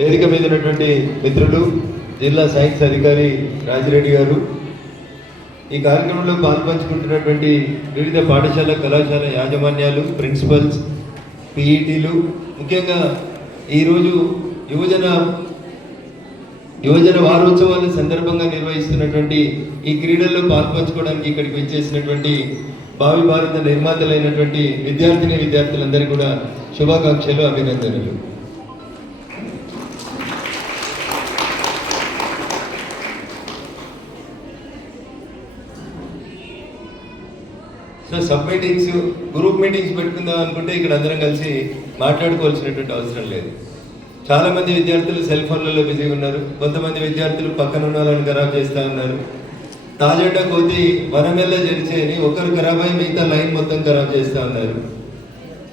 వేదిక మీద ఉన్నటువంటి మిత్రులు జిల్లా సైన్స్ అధికారి రాజిరెడ్డి గారు ఈ కార్యక్రమంలో పాల్పంచుకుంటున్నటువంటి వివిధ పాఠశాల కళాశాల యాజమాన్యాలు ప్రిన్సిపల్స్ పిఈటీలు ముఖ్యంగా ఈరోజు యువజన యువజన వారోత్సవాల సందర్భంగా నిర్వహిస్తున్నటువంటి ఈ క్రీడల్లో పాల్పంచుకోవడానికి ఇక్కడికి వచ్చేసినటువంటి భావి భారత నిర్మాతలైనటువంటి విద్యార్థిని విద్యార్థులందరికీ కూడా శుభాకాంక్షలు అభినందనలు. So sub meetings group meetings పెట్టుకుందాం అనుకుంటే ఇక్కడ అందరం కలిసి మాట్లాడుకోవాల్సినటువంటి అవసరం లేదు. చాలామంది విద్యార్థులు సెల్ ఫోన్లలో బిజీగా ఉన్నారు. కొంతమంది విద్యార్థులు పక్కన ఉన్న వాళ్ళని ఖరాబ్ చేస్తూ ఉన్నారు. తాజాట కొద్ది వనమెల్ల జరిచేయని ఒకరు ఖరాబ్ అయి మిగతా లైన్ మొత్తం ఖరాబ్ చేస్తూ ఉన్నారు.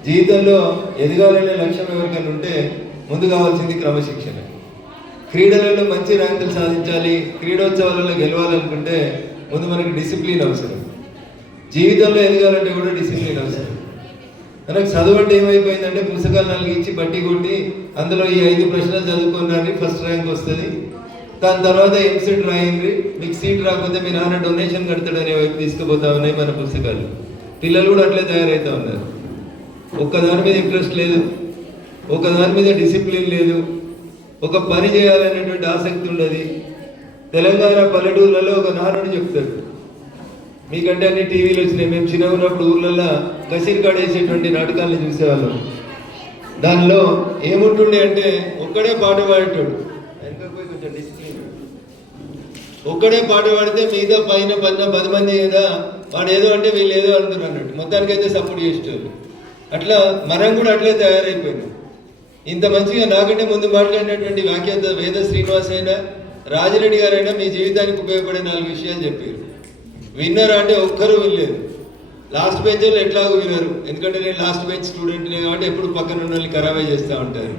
జీవితంలో ఎదగాలనే లక్ష్యం ఎవరికైనా ఉంటే ముందు కావాల్సింది క్రమశిక్షణ. క్రీడలలో మంచి ర్యాంకులు సాధించాలి క్రీడోత్సవాలలో గెలవాలనుకుంటే ముందు మనకి డిసిప్లిన్ అవసరం. జీవితంలో ఎదగాలంటే కూడా డిసిప్లిన్ అవసరం మనకు చదువు అంటే ఏమైపోయిందంటే పుస్తకాలు నలిగించి బట్టి కొట్టి అందులో ఈ ఐదు ప్రశ్నలు చదువుకున్నారని ఫస్ట్ ర్యాంక్ వస్తుంది. దాని తర్వాత ఎంసెట్ రాయండి మీకు సీట్ రాకపోతే మీ నాన్న డొనేషన్ కడతాడనే వైపు తీసుకుపోతా ఉన్నాయి మన పుస్తకాలు. పిల్లలు కూడా అట్లే తయారవుతా ఉన్నారు. ఒక్క దాని మీద ఇంట్రెస్ట్ లేదు. ఒక దాని మీద డిసిప్లిన్ లేదు. ఒక పని చేయాలనేటువంటి ఆసక్తి ఉండదు. తెలంగాణ పల్లెటూర్లలో ఒక నానుడు చెప్తాడు. మీకంటే అన్ని టీవీలు వచ్చినాయి. మేము చిన్న ఉన్నప్పుడు ఊర్లలో కసిరికాడ వేసేటువంటి నాటకాలను చూసేవాళ్ళం. దానిలో ఏముంటుండే అంటే ఒక్కడే పాట పాడేటోడు. వెనకపోయి కొంచెం డిసిప్లిన్ ఒక్కడే పాట పాడితే మిగతా పైన పైన పది మంది ఏదో వాడు ఏదో అంటే వీళ్ళు ఏదో అంటారు అన్నట్టు. మొత్తానికైతే సపోర్ట్ చేసేటోళ్ళు. అట్లా మనం కూడా అట్లే తయారైపోయినాం. ఇంత మంచిగా నాకంటే ముందు మాట్లాడినటువంటి వ్యాఖ్యాత వేద శ్రీనివాస్ అయినా రాజిరెడ్డి గారైనా మీ జీవితానికి ఉపయోగపడే నాలుగు విషయాలు చెప్పారు. విన్నర్ అంటే ఒక్కరు వినలేదు. లాస్ట్ బెంచ్లో ఎట్లాగో వినరు. ఎందుకంటే నేను లాస్ట్ బెంచ్ స్టూడెంట్ని కాబట్టి ఎప్పుడు పక్కన ఉన్న వాళ్ళని ఖరాబే చేస్తూ ఉంటారు.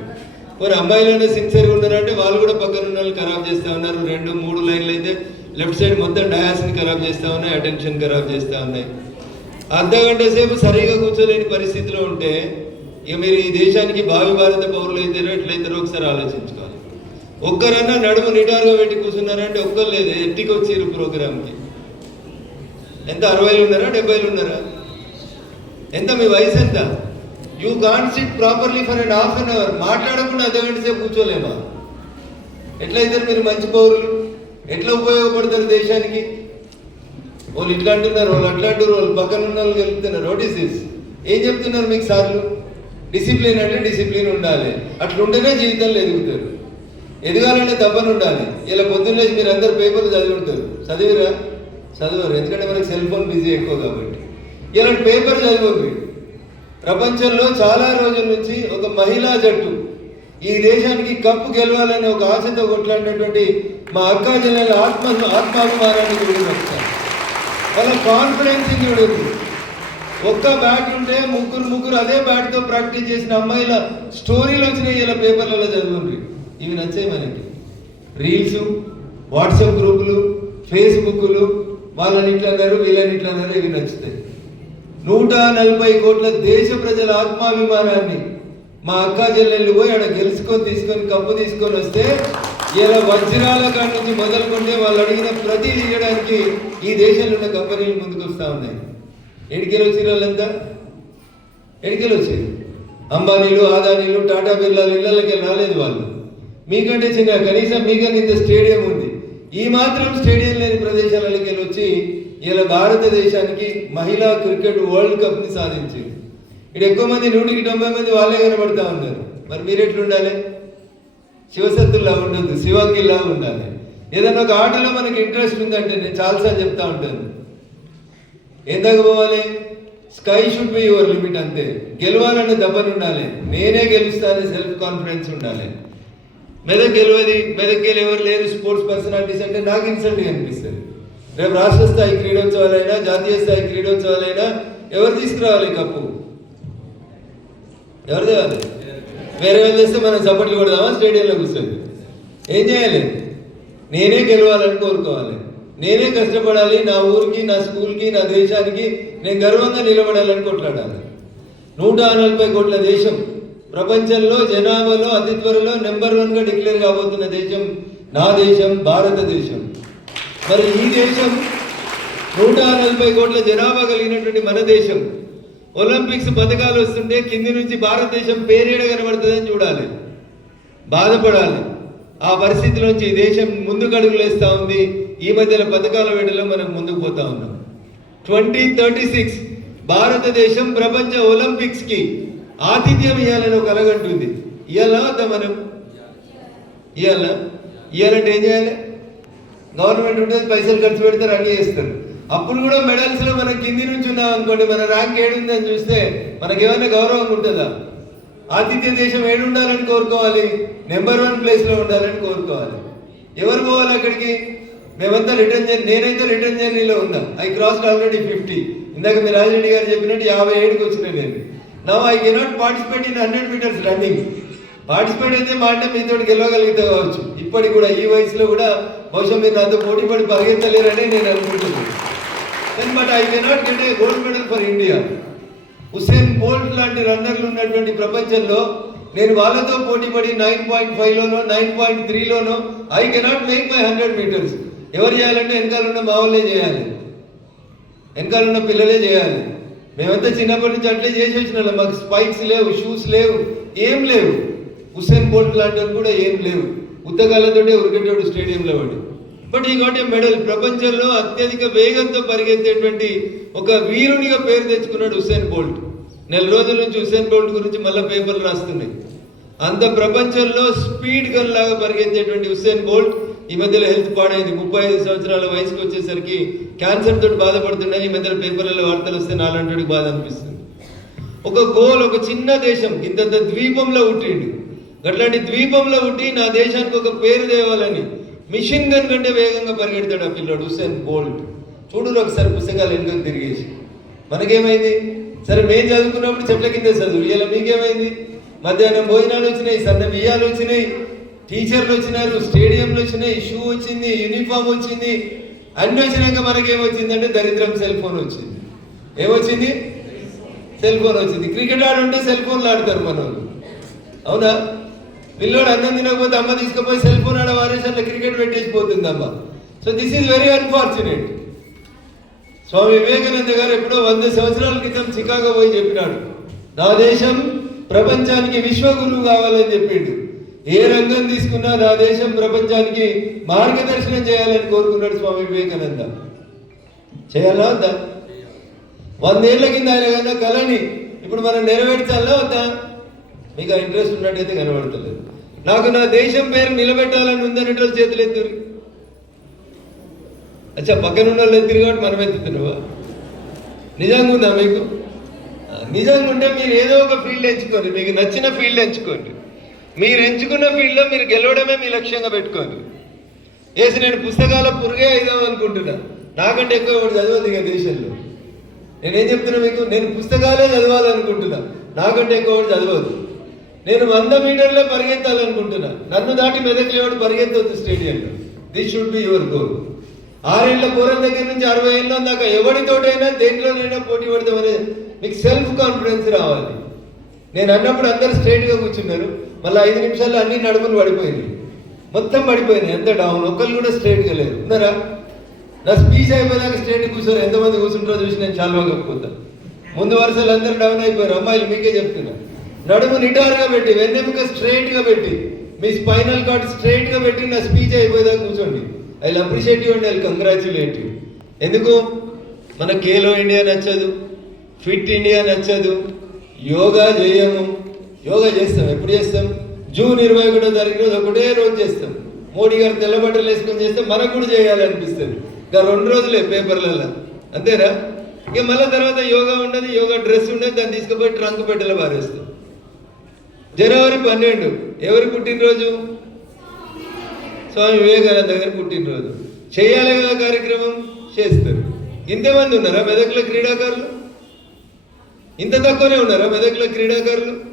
మరి అమ్మాయిలోనే సిన్సియర్గా ఉన్నారంటే వాళ్ళు కూడా పక్కన ఉన్న వాళ్ళు ఖరాబ్ చేస్తూ ఉన్నారు. రెండు మూడు లైన్లు అయితే లెఫ్ట్ సైడ్ మొత్తం డయాస్ని ఖరాబ్ చేస్తూ ఉన్నాయి అటెన్షన్ ఖరాబ్ చేస్తూ ఉన్నాయి. అర్ధ గంట సేపు సరిగా కూర్చోలేని పరిస్థితిలో ఉంటే ఇక మీరు ఈ దేశానికి భావి భారత పౌరులు అయితేనో ఎట్లయితారో ఒకసారి ఆలోచించుకోవాలి. ఒక్కరన్నా నడుము నిటారుగా పెట్టి కూర్చున్నారంటే ఒక్కరు లేదు ఎట్టికి వచ్చారు ప్రోగ్రామ్కి ఎంత అరవైలు ఉన్నారా డెబ్బైలు ఉన్నారా? ఎంత మీ వయసు ఎంత? You can't sit properly for and half an hour మాట్లాడకుండా అర్ధగంట సేపు కూర్చోలేమా? ఎట్లయితే మీరు మంచి పౌరులు? ఎట్లా ఉపయోగపడతారు దేశానికి? వాళ్ళు ఇట్లా అంటున్నారు వాళ్ళు అట్లా అంటారు వాళ్ళు పక్కన ఉన్న వాళ్ళు గెలుపుతున్నారు. వాట్ ఇస్ దిస్ ఏం చెప్తున్నారు మీకు సార్లు? డిసిప్లిన్ అంటే డిసిప్లిన్ ఉండాలి. అట్లుంటేనే జీవితంలో ఎదుగుతారు. ఎదగాలంటే తప్పని ఉండాలి. ఇలా పొద్దున్న మీరు అందరు పేపర్లు చదివి ఉంటారు చదివిరా? చదవరు. ఎందుకంటే మనకి సెల్ ఫోన్ బిజీ ఎక్కువ కాబట్టి. ఇలాంటి పేపర్ చదివి ప్రపంచంలో చాలా రోజుల నుంచి ఒక మహిళా జట్టు ఈ దేశానికి కప్పు గెలవాలనే ఒక ఆశతో కొట్లాడినటువంటి మా అక్కా జిల్లాల ఆత్మ ఆత్మాభిమానాన్ని గురించి వాళ్ళ కాన్ఫిడెన్స్ కూడా ఒక్క బ్యాట్ ఉంటే ముగ్గురు ముగ్గురు అదే బ్యాట్తో ప్రాక్టీస్ చేసిన అమ్మాయిల స్టోరీలు వచ్చినాయి ఇలా పేపర్లలో చదువుండ్రి. ఇవి నచ్చాయి మనకి. రీల్స్ వాట్సాప్ గ్రూపులు ఫేస్బుక్లు వాళ్ళని ఇట్లా అన్నారు వీళ్ళని ఇట్లా అన్నారు ఇవి నచ్చుతాయి. నూట నలభై కోట్ల దేశ ప్రజల ఆత్మాభిమానాన్ని మా అక్క చెల్లెళ్ళు పోయి ఆడ గెలుచుకొని తీసుకొని కప్పు తీసుకొని వస్తే ఇలా వజ్రాల కాడి నుంచి మొదలుకుంటే వాళ్ళు అడిగిన ప్రతి తీయడానికి ఈ దేశంలో ఉన్న కంపెనీలు ముందుకు వస్తూ ఉన్నాయి. ఎడికెలు వచ్చిన వాళ్ళంతా? ఎడికెలు వచ్చాయి అంబానీలు ఆదానీలు టాటా బిర్లాలు ఇళ్ళకి రాలేదు వాళ్ళు. మీకంటే చిన్న కనీసం మీకంటే ఇంత స్టేడియం ఉంది. ఈ మాత్రం స్టేడియం లేని ప్రదేశాలకి వెళ్ళి వచ్చి ఇలా భారతదేశానికి మహిళా క్రికెట్ వరల్డ్ కప్ని సాధించింది ఇక్కడ ఎక్కువ మంది నూటికి తొంభై మంది వాళ్ళే కనబడతా ఉన్నారు. మరి మీరు ఎట్లుండాలి శివశత్తుల్లా ఉండదు శివకిల్లా ఉండాలి. ఏదైనా ఒక ఆటలో మనకి ఇంట్రెస్ట్ ఉందంటే నేను చాలాసార్లు చెప్తా ఉంటాను. ఎంతకు పోవాలి? Sky should be your limit అంతే. గెలవాలనే దబ్బని ఉండాలి నేనే గెలుస్తానే సెల్ఫ్ కాన్ఫిడెన్స్ ఉండాలి. మెదక్ గెలవది మెదక్ గెలి ఎవరు లేరు స్పోర్ట్స్ పర్సనాలిటీస్ అంటే నాకు ఇన్సల్ట్ అనిపిస్తుంది. రేపు రాష్ట్ర స్థాయి క్రీడోత్సవాలైనా జాతీయ స్థాయి క్రీడోత్సవాలైనా ఎవరు తీసుకురావాలి కప్పు? ఎవరు తేవాలి? వేరే వాళ్ళు చేస్తే మనం సపోర్ట్లు కొడదామా? స్టేడియంలో కూర్చొని ఏం చేయాలి? నేనే గెలవాలని కోరుకోవాలి. నేనే కష్టపడాలి నా ఊరికి నా స్కూల్కి నా దేశానికి నేను గర్వంగా నిలబడాలని కొట్లాడాలి. నూట నలభై కోట్ల దేశం ప్రపంచంలో జనాభాలో అతి త్వరలో నెంబర్ వన్గా డిక్లేర్ కాబోతున్న దేశం నా దేశం భారతదేశం. మరి ఈ దేశం నూట నలభై కోట్ల జనాభా కలిగినటువంటి మన దేశం. ఒలింపిక్స్ పథకాలు వస్తుంటే కింది నుంచి భారతదేశం పేరేడ కనబడుతుందని చూడాలి. బాధపడాలి. ఆ పరిస్థితిలోంచి ఈ దేశం ముందుకు అడుగులు ఉంది. ఈ మధ్యన పథకాల వేడిలో మనం ముందుకు పోతా ఉన్నాం. ట్వంటీ థర్టీ సిక్స్ భారతదేశం ప్రపంచ ఒలింపిక్స్కి ఆతిథ్యం ఇవ్వాలని ఒక కలగంటుంది ఇవ్వాలా వద్దా మనం? ఇవ్వాలా ఇవ్వాలంటే ఏం చేయాలి? గవర్నమెంట్ ఉంటుంది పైసలు ఖర్చు పెడతారు అన్నీ చేస్తారు. అప్పుడు కూడా మెడల్స్లో మనం కింది నుంచి ఉన్నాం అనుకోండి మన ర్యాంక్ ఏడుందని చూస్తే మనకి ఏమైనా గౌరవం ఉంటుందా? ఆతిథ్య దేశం ఏడు ఉండాలని కోరుకోవాలి. నెంబర్ వన్ ప్లేస్లో ఉండాలని కోరుకోవాలి. ఎవరు పోవాలి అక్కడికి? మేమంతా రిటర్న్ జర్నీ నేనైతే రిటర్న్ జర్నీలో ఉన్నా. I cross already fifty. ఇందాక మీ రాజరెడ్డి గారు చెప్పినట్టు యాభై ఏడుకి వచ్చిన నేను. Now I cannot participate in hundred meters running participate అయితే మా అంటే మీతో గెలవగలిగితే కావచ్చు. ఇప్పటికి కూడా ఈ వయసులో కూడా బహుశా మీరు నాతో పోటీ పడి పరిగెత్తలేరని నేను అనుకుంటున్నాను. But I cannot get a gold medal for India Usain Bolt లాంటి రన్నర్లు ఉన్నటువంటి ప్రపంచంలో నేను వాళ్ళతో పోటీ పడి నైన్ పాయింట్ ఫైవ్ లోనో nine point త్రీలోనో I cannot make my hundred meters ఎవరు చేయాలంటే వెనకాలన్న మా వాళ్ళే చేయాలి. వెనకాలన్న పిల్లలే చేయాలి. మేమంతా చిన్నప్పటి నుంచి అట్లే చేసి వచ్చిన మాకు స్పైక్స్ లేవు షూస్ లేవు ఏం లేవు. హుస్సేన్ బోల్ట్ లాంటివి కూడా ఏం లేవు. ఉత్తగాలతోటే ఉరికెట్టాడు స్టేడియంలో వాడు. బట్ ఈ గాట్ ఏ మెడల్ ప్రపంచంలో అత్యధిక వేగంతో పరిగెత్తేటువంటి ఒక వీరునిగా పేరు తెచ్చుకున్నాడు హుస్సేన్ బోల్ట్ నెల రోజుల నుంచి హుస్సేన్ బోల్ట్ గురించి మళ్ళీ పేపర్లు రాస్తున్నాయి. అంత ప్రపంచంలో స్పీడ్ గన్ లాగా పరిగెత్తేటువంటి హుస్సేన్ బోల్ట్ ఈ మధ్యలో హెల్త్ పాడైంది. ముప్పై ఐదు సంవత్సరాల వయసుకి వచ్చేసరికి క్యాన్సర్ తోటి బాధపడుతున్నాయి ఈ మధ్యలో పేపర్లలో వార్తలు వస్తే నాలంటి బాధ అనిపిస్తుంది. ఒక గోల్ ఒక చిన్న దేశం ఇంత ద్వీపంలో పుట్టిండు అట్లాంటి ద్వీపంలో పుట్టి నా దేశానికి ఒక పేరు తేవాలని మిషన్ గన్ కంటే వేగంగా పరిగెడతాడు ఆ పిల్లోడు హుసేన్ బోల్ట్. చూడు ఒకసారి పుస్తకాలు వెనుక తిరిగేసి. మనకేమైంది? సరే మేము చదువుకున్నప్పుడు చెట్ల కింద చదువు. ఇలా మీకేమైంది? మధ్యాహ్నం భోజనాలు వచ్చినాయి సన్న బియ్యాలు వచ్చినాయి. టీచర్లు వచ్చినారు స్టేడియంలు వచ్చినాయి షూ వచ్చింది యూనిఫామ్ వచ్చింది అన్ని వచ్చినాక మనకేమొచ్చిందంటే దరిద్రం సెల్ ఫోన్ వచ్చింది. ఏమొచ్చింది? సెల్ ఫోన్ వచ్చింది. క్రికెట్ ఆడుంటే సెల్ ఫోన్లు ఆడతారు మన అవునా? పిల్లోడు అన్నం తినకపోతే అమ్మ తీసుకుపోయి సెల్ ఫోన్ ఆడ వారేసి క్రికెట్ పెట్టేసిపోతుంది అమ్మ so this is very unfortunate Swami Vivekananda garu ఎప్పుడో వంద సంవత్సరాల క్రితం చికాగో పోయి చెప్పినాడు. నా దేశం ప్రపంచానికి విశ్వగురువు కావాలని చెప్పిండు. ఏ రంగం తీసుకున్నా నా దేశం ప్రపంచానికి మార్గదర్శనం చేయాలని కోరుకున్నాడు స్వామి వివేకానంద. చేయాలా వద్దా? వందేళ్ళ కింద ఆయన కన్నా కళని ఇప్పుడు మనం నెరవేర్చాలా వద్దా? మీకు ఆ ఇంట్రెస్ట్ ఉన్నట్టయితే కనబడతలేదు. నాకు నా దేశం పేరు నిలబెట్టాలని ఉందనేటోళ్ళు చేతులు ఎత్తురు అచ్చా పక్కన ఉన్న వాళ్ళు ఎత్తురు కాబట్టి మనం ఎత్తుతున్నావా నిజంగా ఉందా మీకు? నిజంగా ఉంటే మీరు ఏదో ఒక ఫీల్డ్ ఎంచుకోండి. మీకు నచ్చిన ఫీల్డ్ ఎంచుకోండి. మీరు ఎంచుకున్న ఫీల్డ్లో మీరు గెలవడమే మీ లక్ష్యంగా పెట్టుకోండి. వేసి నేను పుస్తకాల పురుగే అయిదాం అనుకుంటున్నా. నాకంటే ఎక్కువ ఎవరు చదవద్దు ఇక దేశంలో. నేనేం చెప్తున్నా మీకు? నేను పుస్తకాలే చదవాలనుకుంటున్నా. నాకంటే ఎక్కువ ఎవరు చదవదు నేను వంద మీటర్లే పరిగెత్తాలనుకుంటున్నా. నన్ను దాటి మెదక్ ఎవడు పరిగెత్తవద్దు స్టేడియంలో. This should be your goal ఆరేళ్ళ పూర్వం దగ్గర నుంచి అరవై ఏళ్ళ దాకా ఎవరితోటైనా దేంట్లోనైనా పోటీ పడతామనే మీకు సెల్ఫ్ కాన్ఫిడెన్స్ రావాలి. నేను అన్నప్పుడు అందరు స్ట్రైట్గా కూర్చున్నారు. మళ్ళీ ఐదు నిమిషాల్లో అన్ని నడుములు పడిపోయినాయి. మొత్తం పడిపోయినాయి. ఎంత డౌన్ ఒక్కళ్ళు కూడా స్ట్రైట్గా లేరు. ఉన్నారా? నా స్పీచ్ అయిపోయాక స్ట్రైట్ కూర్చోరు ఎంతమంది కూర్చుంటారో చూసి నేను చాలా కప్పుకుంటా ముందు వరుసలు అందరూ డౌన్ అయిపోయారు. అమ్మాయిలు మీకే చెప్తున్నా. నడుము నిటారుగా పెట్టి వెన్నెముక స్ట్రైట్గా పెట్టి మీ స్పైనల్ కార్డ్ స్ట్రైట్గా పెట్టి నా స్పీచ్ అయిపోయేదాకా కూర్చోండి. I appreciate you and I congratulate you ఎందుకు? మన కేలో ఇండియా నచ్చదు. ఫిట్ ఇండియా నచ్చదు. యోగా చేయము యోగా చేస్తాం. ఎప్పుడు చేస్తాం? జూన్ ఇరవై ఒకటో తారీఖు రోజు ఒకటే రోజు చేస్తాం. మోడీ గారు తెల్లబట్టలు వేసుకొని చేస్తే మనకు కూడా చేయాలనిపిస్తుంది ఇంకా రెండు రోజులే పేపర్లలో అంతేనా? ఇక మళ్ళీ తర్వాత యోగా ఉండదు యోగా డ్రెస్ ఉండదు దాన్ని తీసుకుపోయి ట్రంక్ పెట్టెలు పారేస్తాం. జనవరి పన్నెండు. ఎవరి పుట్టినరోజు? స్వామి వివేకానంద గారి పుట్టినరోజు. చేయాలి కదా కార్యక్రమం? చేస్తారు. ఇంతమంది ఉన్నారా మెదక్ల క్రీడాకారులు? ఇంత తక్కువనే ఉన్నారా మెదక్ల క్రీడాకారులు?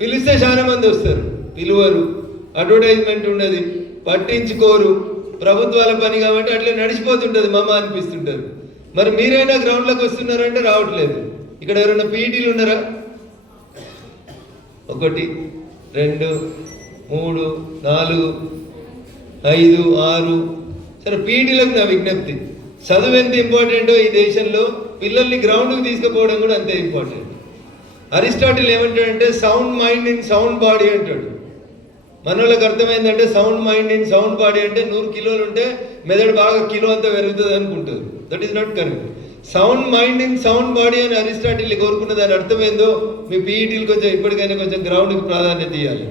పిలిస్తే చాలా మంది వస్తారు. పిలువరు. అడ్వర్టైజ్మెంట్ ఉండదు. పట్టించుకోరు. ప్రభుత్వాల పని కాబట్టి అట్లే నడిచిపోతుంటుంది. మమ్మ అనిపిస్తుంటారు మరి మీరైనా గ్రౌండ్లోకి వస్తున్నారంటే రావట్లేదు. ఇక్కడ ఎవరైనా పీఈటీలు ఉన్నారా? ఒకటి రెండు మూడు నాలుగు ఐదు ఆరు. సరే పీటీలకు నా విజ్ఞప్తి. చదువు ఎంత ఇంపార్టెంటో ఈ దేశంలో? పిల్లల్ని గ్రౌండ్కి తీసుకుపోవడం కూడా అంతే ఇంపార్టెంట్ అరిస్టాటిల్ ఏమంటాడంటే sound mind in sound body అంటాడు. మనోళ్ళకి అర్థమైందంటే sound mind in sound body అంటే నూరు కిలోలు ఉంటే మెదడు బాగా కిలో అంతా పెరుగుతుంది అనుకుంటారు that is not correct sound mind in sound body అని అరిస్టాటిల్ కోరుకున్న దాని అర్థమైందో మీ పీఈటీలు కొంచెం ఇప్పటికైనా కొంచెం గ్రౌండ్కి ప్రాధాన్యత ఇవ్వాలి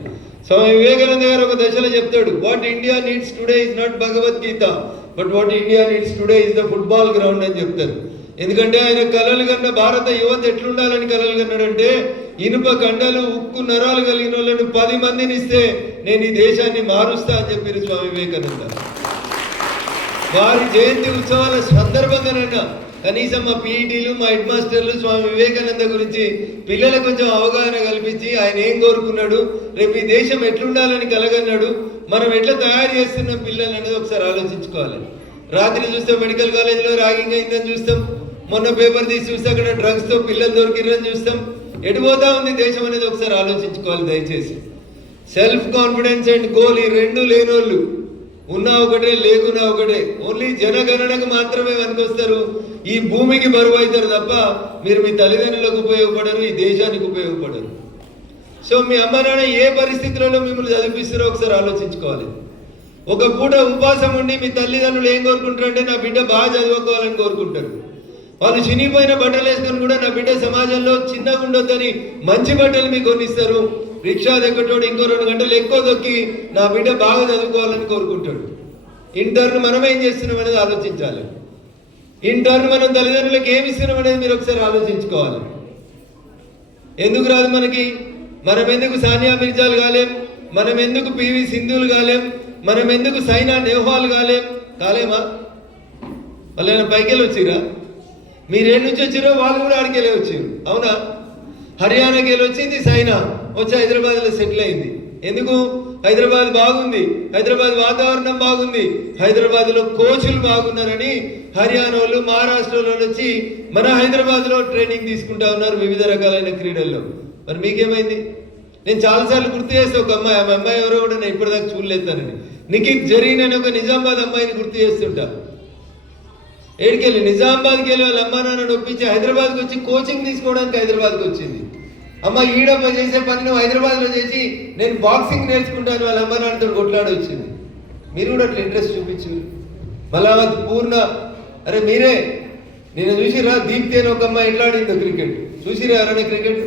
స్వామి వివేకానంద గారు ఒక దశలో చెప్తాడు what India needs today is not Bhagavad Gita but what India needs today is the football ground అని చెప్తారు. ఎందుకంటే ఆయన కలలు కన్న భారత యువత ఎట్లుండాలని కలలు కన్నాడంటే ఇనుప కండలు ఉక్కు నరాలు కలిగిన వాళ్ళని పది మందిని ఇస్తే నేను ఈ దేశాన్ని మారుస్తా అని చెప్పారు స్వామి వివేకానంద. వారి జయంతి ఉత్సవాల సందర్భంగానంట కనీసం మా పీఈటీలు మా హెడ్ మాస్టర్లు స్వామి వివేకానంద గురించి పిల్లలకు కొంచెం అవగాహన కల్పించి ఆయన ఏం కోరుకున్నాడు రేపు ఈ దేశం ఎట్లుండాలని కలగన్నాడు మనం ఎట్లా తయారు చేస్తున్నాం పిల్లలు అనేది ఒకసారి ఆలోచించుకోవాలి. రాత్రి చూస్తే మెడికల్ కాలేజీలో ర్యాగింగ్ అయిందని చూస్తాం మొన్న పేపర్ తీసి చూస్తే అక్కడ డ్రగ్స్తో పిల్లలు దొరికిరని చూస్తాం. ఎటు పోతా ఉంది దేశం అనేది ఒకసారి ఆలోచించుకోవాలి దయచేసి. సెల్ఫ్ కాన్ఫిడెన్స్ అండ్ గోల్ ఈ రెండు లేనోళ్ళు. ఉన్నా ఒకటే లేకున్నా ఒకటే. ఓన్లీ జనగణనకు మాత్రమే వస్తారు ఈ భూమికి బరువు అవుతారు తప్ప మీరు మీ తల్లిదండ్రులకు ఉపయోగపడరు ఈ దేశానికి ఉపయోగపడరు. సో మీ అమ్మ నాన్న ఏ పరిస్థితులలో మిమ్మల్ని చదివిస్తారో ఒకసారి ఆలోచించుకోవాలి. ఒక పూట ఉపాసం ఉండి మీ తల్లిదండ్రులు ఏం కోరుకుంటారంటే నా బిడ్డ బాగా చదువుకోవాలని కోరుకుంటారు. వాళ్ళు చినిగిపోయిన బట్టలు వేసుకొని కూడా నా బిడ్డ సమాజంలో చిన్నగా ఉండొద్దని మంచి బట్టలు మీకు కొనిస్తారు. రిక్షా దగ్గటోడు ఇంకో రెండు గంటలు ఎక్కువ దొక్కి నా బిడ్డ బాగా చదువుకోవాలని కోరుకుంటాడు. ఇంటర్ను మనం ఏం చేస్తున్నాం అనేది ఆలోచించాలి. ఇంటర్ను మనం తల్లిదండ్రులకు ఏమి ఇస్తున్నాం అనేది మీరు ఒకసారి ఆలోచించుకోవాలి. ఎందుకు రాదు మనకి? మనం ఎందుకు సానియా మిర్జాలు కాలేం? మనం ఎందుకు పివి సింధులు కాలేం? మనం ఎందుకు సైనా నెహ్వాల్ కాలేం? కాలేమా? వాళ్ళు పైకెళ్ళి వచ్చిరా మీరు ఏ నుంచి వచ్చారో వాళ్ళు కూడా ఆడికి వెళ్ళి వచ్చారు. అవునా? హర్యానాకి వెళ్ళి వచ్చింది సైనా. వచ్చి హైదరాబాద్లో సెటిల్ అయింది. ఎందుకు? హైదరాబాద్ బాగుంది. హైదరాబాద్ వాతావరణం బాగుంది. హైదరాబాద్లో కోచ్లు బాగున్నారని హర్యానా వాళ్ళు మహారాష్ట్ర వాళ్ళు వచ్చి మన హైదరాబాద్లో ట్రైనింగ్ తీసుకుంటా ఉన్నారు వివిధ రకాలైన క్రీడల్లో. మరి మీకేమైంది? నేను చాలాసార్లు గుర్తు చేస్తే ఒక అమ్మాయి. ఆమె అమ్మాయి ఎవరో కూడా నేను ఇప్పటిదాకా చూడలేదు నిఖిత్ జరీన్ అని ఒక నిజామాబాద్ అమ్మాయిని గుర్తు చేస్తుంటా. ఏడికెళ్ళి నిజామాబాద్కి వెళ్ళి వాళ్ళ అమ్మా నాన్న ఒప్పించి హైదరాబాద్కి వచ్చి కోచింగ్ తీసుకోవడానికి హైదరాబాద్కి వచ్చింది. అమ్మ ఈడమ్మ చేసే పని నువ్వు హైదరాబాద్లో చేసి నేను బాక్సింగ్ నేర్చుకుంటాను వాళ్ళ అమ్మ నాన్నతో కొట్లాడి వచ్చింది. మీరు కూడా అట్లా ఇంట్రెస్ట్ చూపించు. మళ్ళా పూర్ణ అరే మీరే నేను చూసిరా దీప్తి అని ఒక అమ్మాయి ఎట్లాడిందో క్రికెట్ చూసిరా ఎవరైనా క్రికెట్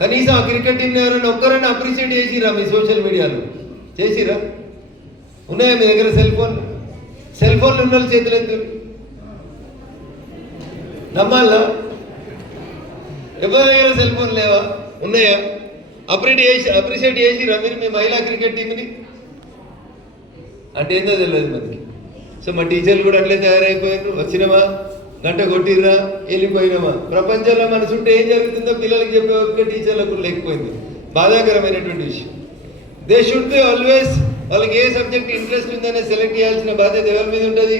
కనీసం ఆ క్రికెట్ టీంని ఎవరైనా ఒక్కరైనా అప్రిషియేట్ చేసిరా మీ సోషల్ మీడియాలో చేసిరా ఉన్నాయా మీ దగ్గర సెల్ ఫోన్ సెల్ ఫోన్లు ఉన్న చేతులు ఎందుకు నమ్మాలా? ఎవరి సెల్ ఫోన్ లేవా? ఉన్నాయా? అప్రిషియేట్ చేసి అప్రిషియేట్ చేసిరా మీరు మీ మహిళా క్రికెట్ టీంని? అంటే ఏందో తెలియదు మనకి. సో మా టీచర్లు కూడా అట్లే తయారైపోయారు వచ్చినామా గంట కొట్టిర్రా? వెళ్ళిపోయినామా ప్రపంచంలో మన చుట్టూ ఏం జరుగుతుందో పిల్లలకి చెప్పే ఓపిక టీచర్లకు కూడా లేకపోయింది. బాధాకరమైనటువంటి విషయం. దే షుడ్ బి ఆల్వేస్ వాళ్ళకి ఏ సబ్జెక్ట్ ఇంట్రెస్ట్ ఉందనే సెలెక్ట్ చేయాల్సిన బాధ్యత ఎవరి మీద ఉంటుంది?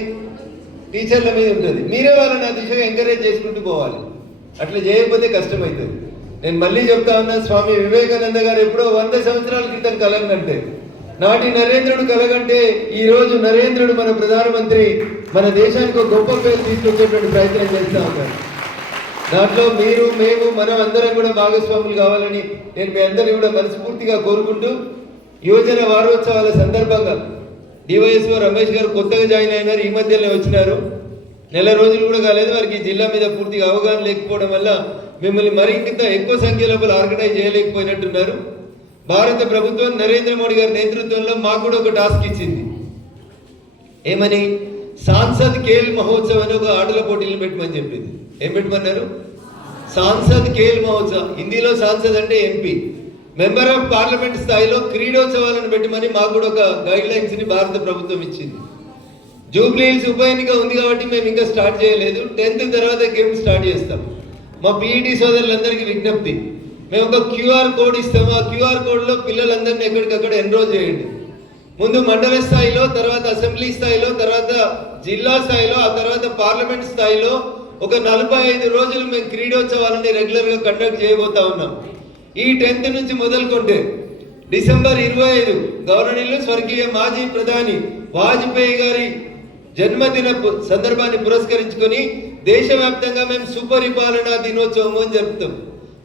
టీచర్ల మీద ఉంటుంది. మీరే వాళ్ళని ఆ దిశగా ఎంకరేజ్ చేసుకుంటూ పోవాలి. అట్లా చేయకపోతే కష్టమవుతుంది నేను మళ్ళీ చెప్తా ఉన్నా స్వామి వివేకానంద గారు ఎప్పుడో వంద సంవత్సరాల క్రితం కలగనంటే నాటి నరేంద్రుడు కలగంటే ఈ రోజు నరేంద్రుడు మన ప్రధానమంత్రి మన దేశానికి ఒక గొప్ప పేరు తీసుకొచ్చేటువంటి ప్రయత్నం చేస్తా ఉన్నాడు దాంట్లో మీరు మేము మనం అందరం కూడా భాగస్వాములు కావాలని నేను మీ అందరినీ కూడా మనస్ఫూర్తిగా కోరుకుంటూ యువజన వారోత్సవాల సందర్భంగా డివైఎస్ఓ రమేష్ గారు కొత్తగా జాయిన్ అయినారు ఈ మధ్యలో వచ్చినారు. నెల రోజులు కూడా కాలేదు వారికి జిల్లా మీద పూర్తిగా అవగాహన లేకపోవడం వల్ల మిమ్మల్ని మరింత ఎక్కువ సంఖ్యలో ఆర్గనైజ్ చేయలేకపోయినట్టున్నారు. భారత ప్రభుత్వం నరేంద్ర మోడీ గారి నేతృత్వంలో మాకు కూడా ఒక టాస్క్ ఇచ్చింది. ఏమని? సాంసద్ కేల్ మహోత్సవ్ అని ఒక ఆటల పోటీలు పెట్టమని చెప్పింది. ఏం పెట్టమన్నారు? సాంసద్ కేల్ మహోత్సవ్. హిందీలో సాంసద్ అంటే ఎంపీ. మెంబర్ ఆఫ్ పార్లమెంట్ స్థాయిలో క్రీడోత్సవాలను పెట్టమని మాకు కూడా ఒక గైడ్ లైన్స్ని భారత ప్రభుత్వం ఇచ్చింది. జూబ్లీ హిల్స్ ఉప ఎన్నిక ఉంది కాబట్టి మేము ఇంకా స్టార్ట్ చేయలేదు. టెన్త్ తర్వాత గేమ్ స్టార్ట్ చేస్తాం. మా పీఈటీ సోదరులందరికీ విజ్ఞప్తి. మేము ఒక క్యూఆర్ కోడ్ ఇస్తాము ఆ క్యూఆర్ కోడ్లో పిల్లలందరినీ ఎక్కడికక్కడ ఎన్రోల్ చేయండి. ముందు మండల స్థాయిలో తర్వాత అసెంబ్లీ స్థాయిలో తర్వాత జిల్లా స్థాయిలో ఆ తర్వాత పార్లమెంట్ స్థాయిలో ఒక నలభై ఐదు రోజులు మేము క్రీడోత్సవాలని రెగ్యులర్గా కండక్ట్ చేయబోతా ఉన్నాం. ఈ టెన్త్ నుంచి మొదలుకుంటే డిసెంబర్ ఇరవై ఐదు గౌరవనీయులు స్వర్గీయ మాజీ ప్రధాని వాజ్పేయి గారి జన్మదిన సందర్భాన్ని పురస్కరించుకొని దేశవ్యాప్తంగా మేము సుపరిపాలనా దినోత్సవం అని చెప్తాం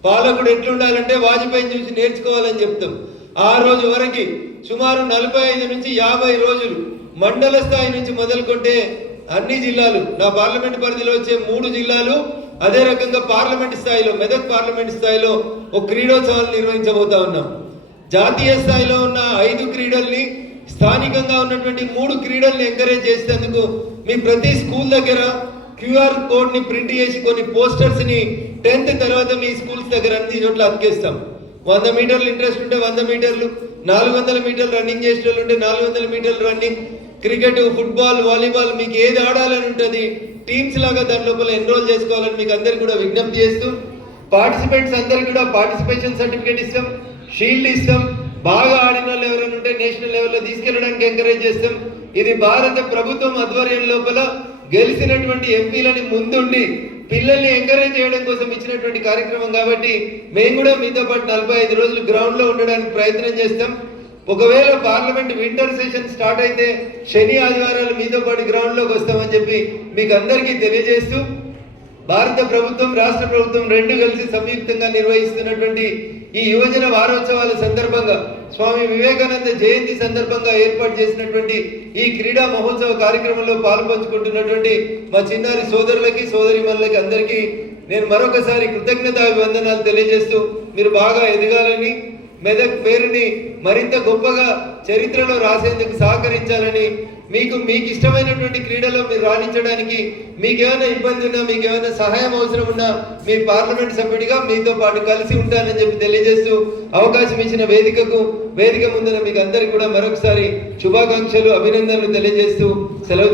పాలకుడు ఎట్లుండాలంటే వాజ్పేయిని చూసి నేర్చుకోవాలని చెప్తాం. ఆ రోజు వరకు సుమారు నలభై ఐదు నుంచి యాభై రోజులు మండల స్థాయి నుంచి మొదలుకుంటే అన్ని జిల్లాలు నా పార్లమెంట్ పరిధిలో వచ్చే మూడు జిల్లాలు అదే రకంగా పార్లమెంట్ స్థాయిలో మెదక్ పార్లమెంట్ స్థాయిలో ఒక క్రీడోత్సవాలు నిర్వహించబోతా ఉన్నాం. జాతీయ స్థాయిలో ఉన్న ఐదు క్రీడల్ని స్థానికంగా ఉన్నటువంటి మూడు క్రీడల్ని ఎంకరేజ్ చేసేందుకు మీ ప్రతి స్కూల్ దగ్గర క్యూఆర్ కోడ్ని ప్రింట్ చేసి కొన్ని పోస్టర్స్ని టెన్త్ తర్వాత మీ స్కూల్స్ దగ్గర అన్ని చోట్ల అతికేస్తాం. వంద మీటర్లు ఇంట్రెస్ట్ ఉంటే వంద మీటర్లు నాలుగు వందల మీటర్లు రన్నింగ్ చేసే వాళ్ళు ఉంటే నాలుగు వందల మీటర్లు రన్నింగ్ క్రికెట్ ఫుట్బాల్ వాలీబాల్ మీకు ఏది ఆడాలని ఉంటుంది టీమ్స్ లాగా దాని లోపల ఎన్రోల్ చేసుకోవాలని మీకు అందరికి కూడా విజ్ఞప్తి చేస్తూ పార్టిసిపెంట్స్ అందరికి కూడా పార్టిసిపేషన్ సర్టిఫికేట్ ఇస్తాం షీల్డ్ ఇస్తాం బాగా ఆడిన వాళ్ళు ఎవరైనా ఉంటే నేషనల్ లెవెల్లో తీసుకెళ్ళడానికి ఎంకరేజ్ చేస్తాం. ఇది భారత ప్రభుత్వం ఆధ్వర్యం లోపల గెలిచినటువంటి ఎంపీలని ముందుండి పిల్లల్ని ఎంకరేజ్ చేయడం కోసం ఇచ్చినటువంటి కార్యక్రమం కాబట్టి మేము కూడా మీతో పాటు నలభై ఐదు రోజులు గ్రౌండ్లో ఉండడానికి ప్రయత్నం చేస్తాం. ఒకవేళ పార్లమెంట్ వింటర్ సెషన్ స్టార్ట్ అయితే శని ఆదివారాలు మీతో పాటు గ్రౌండ్లోకి వస్తామని చెప్పి మీకు అందరికీ తెలియజేస్తూ భారత ప్రభుత్వం రాష్ట్ర ప్రభుత్వం రెండు కలిసి సంయుక్తంగా నిర్వహిస్తున్నటువంటి ఈ యువజన వారోత్సవాల సందర్భంగా స్వామి వివేకానంద జయంతి సందర్భంగా ఏర్పాటు చేసినటువంటి ఈ క్రీడా మహోత్సవ కార్యక్రమంలో పాల్పంచుకుంటున్నటువంటి మా చిన్నారి సోదరులకి సోదరిమణులకి అందరికీ నేను మరొకసారి కృతజ్ఞత అభివందనాలు తెలియజేస్తూ మీరు బాగా ఎదగాలని మెదక్ పేరుని మరింత గొప్పగా చరిత్రలో రాసేందుకు సహకరించాలని మీకు మీకు ఇష్టమైనటువంటి క్రీడలో మీరు రాణించడానికి మీకేమైనా ఇబ్బంది ఉన్నా మీకు ఏమైనా సహాయం అవసరం ఉన్నా మీ పార్లమెంట్ సభ్యుడిగా మీతో పాటు కలిసి ఉంటానని చెప్పి తెలియజేస్తూ అవకాశం ఇచ్చిన వేదికకు వేదిక ముందున మీకు అందరికీ కూడా మరొకసారి శుభాకాంక్షలు అభినందనలు తెలియజేస్తూ సెలవు